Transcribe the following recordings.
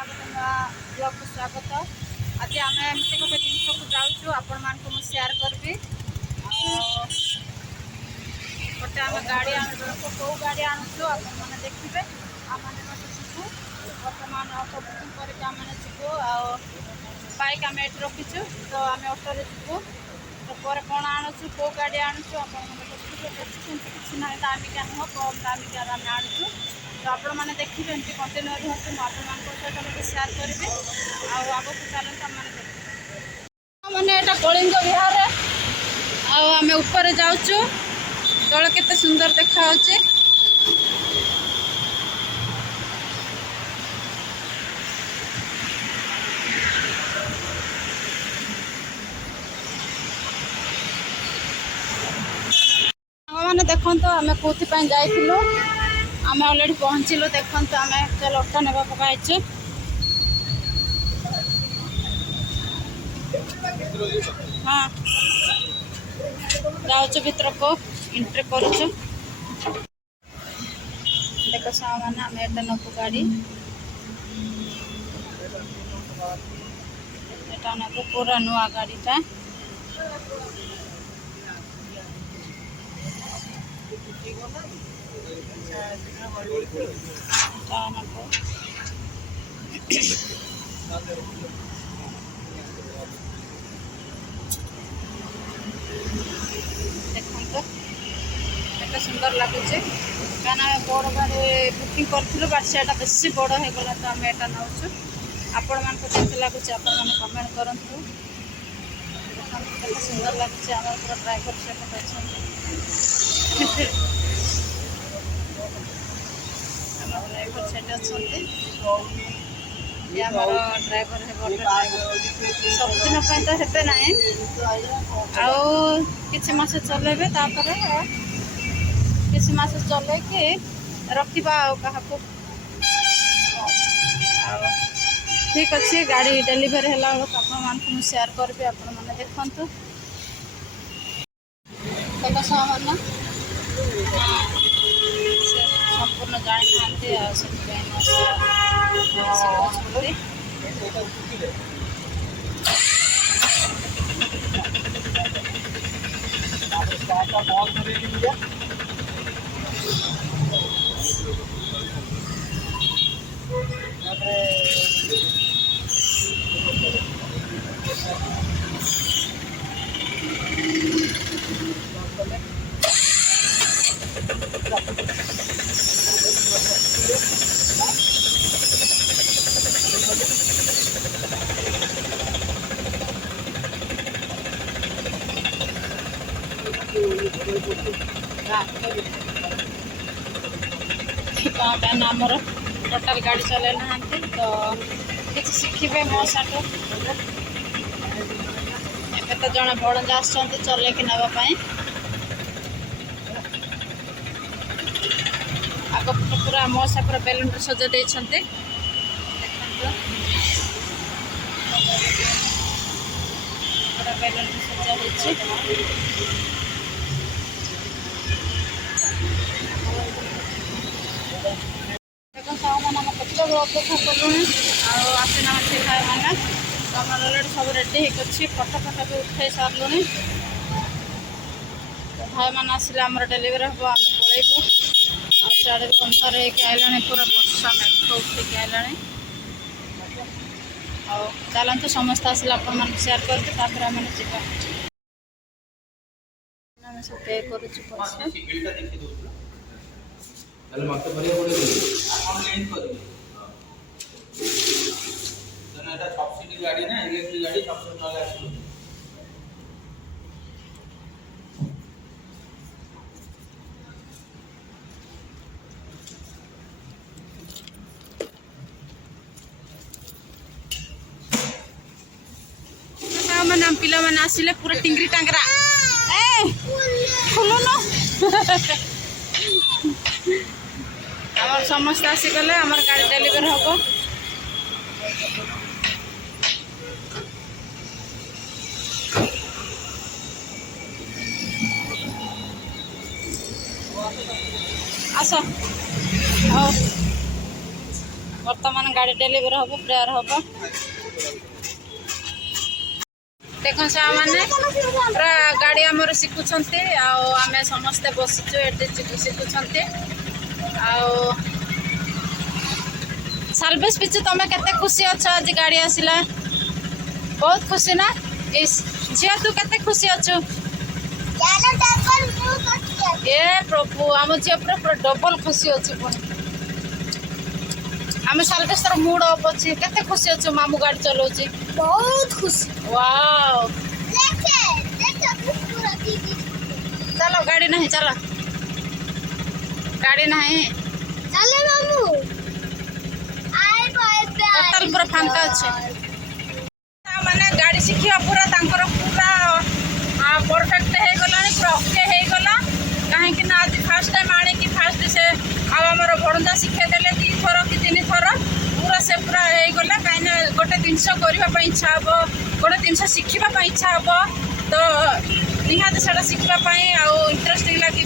Blog को स्वागत। आज आम एमती गोटे जिनस को जाऊँ आपण मान सेयार करी गोटे आम गाड़ी कौ गाड़ी आणुचु आपने देखिए आम जीवु बर्तमान ऑटो बुकिंग करके आम जीवु बाइक आम ये रखीचु तो आम ऑटो जीवु तो पर कौन आणुचु कौ गाड़ी आणुचु देखिए किसी ना दामिका नुह कम दामिका आम आणुचु तो आपण मैंने देखिए एमती कंटिन्यू रुहतु मुझे सहित सेयार करी आगे चलते मैंने यहाँ कलिंग विहार आम ऊपर जाऊँ तले केते सुंदर देखा मैंने देखो आम कौन जाइलु आम अलरेडी पहुँचलु देखो आम चल ऑटो नेबा पकाइछु हाँ जाऊँ भीतर को एंट्री करुचु देख सामान आम एटा नबु गाड़ी एटा नबु पूरा नुआ गाड़ीटा देखो एटा सुंदर लगुच क्या बड़ गाड़ी बुकिंग करूँ बट से बेस बड़ होगला तो आम एटा नौ आपण मान लगुच कमेंट करूँ सुंदर लगुच आम पूरा ड्राइवर सेपट अच्छा ड्राइवर सेट अच्छा ड्राइवर है सबदिन तो हेबे ना किसी मास चलेबे किसी मास चले कि रखा क्या ठीक अच्छे गाड़ी डेलीवरी है आपको सेयार करी आपने देखु देख सामान संपूर्ण जानी ना आमर टोटाल गाड़ी चले ना तो किसी शिखे मो साठ एवं तो जड़े बड़जा आसते चल कि नापी आग पूरा मौसा पूरा बेलून सजा देखते पूरा बेलून सजा देखो सामान आम केते अपेक्षा कलुनी आसना से खाए मैंने तो आम अलरेडी सब रेडी होगी फटो फटो भी उठे सारूँ तो भाई मैंने आसिले आम डेलीवरी हम आम पलैबू आड़े भी अंधार होगा पूरा वर्षा मेघ उठिक आला चलते समस्त आसिले आप सेयार करके आम जावा सब पे कर सब्सिडी गाड़ी ना इलेक्ट्रिक गाड़ी सबसे नले आसो मैंने पिला मैंने आसिले पूरा टिंगरी टांगरा खोलो ना आम समस्त आसीगले आम गाड़ी डेलीवरी हम आस बर्तमान गाड़ी डेलीवरी हम प्रेयर हम देख मैंने पूरा गाड़ी आमर शिखुंट आम समस्ते बसीचु ये शिखुंट सालबेश पिछु तुम केते खुशी अच्छ आज गाड़ी आसला बहुत खुशी ना झील तू केते खुशी अच्छु ए प्रभु आम झील पूरा डबल खुशी अच्छी पुणी आम सालबेश मूड अफ अच्छी केते खुशी अच्छु मामू गाड़ी चलाउची बहुत खुशी वाओ चलो गाड़ी नहीं चलो गाड़ी नहीं चले मामू आए टोटल पूरा फांका अच्छे माने गाड़ी शिखिया पूरा तांकर पूरा परफेक्ट हो गला पूरा ओके हो गला कहीं ना आज फास्ट टाइम आने की फास्ट से आमर भणजा शिक्षा देले 3 थर कि 3 थर पूरा से पूरा हो गला कहीं गोटे जिनस करने इच्छा हम गोटे जिनस शिखा इच्छा हम तो निहाती से शिखापी इंटरेस्टिंग लगे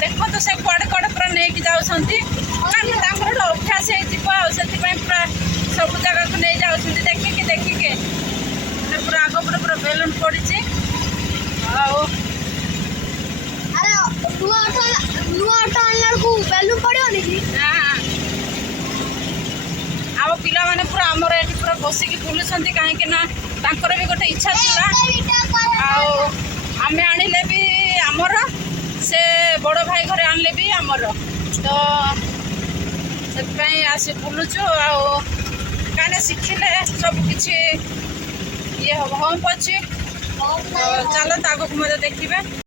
देख तो से कड़े कड़े पूरा नहीं जाऊँगी गोटे अभ्यास हो पूरा सब जगह को नहीं जाऊँ देखिके देखिके पूरा आग पूरा बेलून पड़ी बेलून पड़ोनी आम पिला माने पूरा आमर ये पूरा बसिकी बुलूं कहीं ना भी गोटे इच्छा था आम आनिले भी आमर से बड़ भाई घरे आनले भी आमर तो से आसी बुलुचु कहीं शिखिले सब किसी ये हम हम पचे चलो आगे मजा देखिए।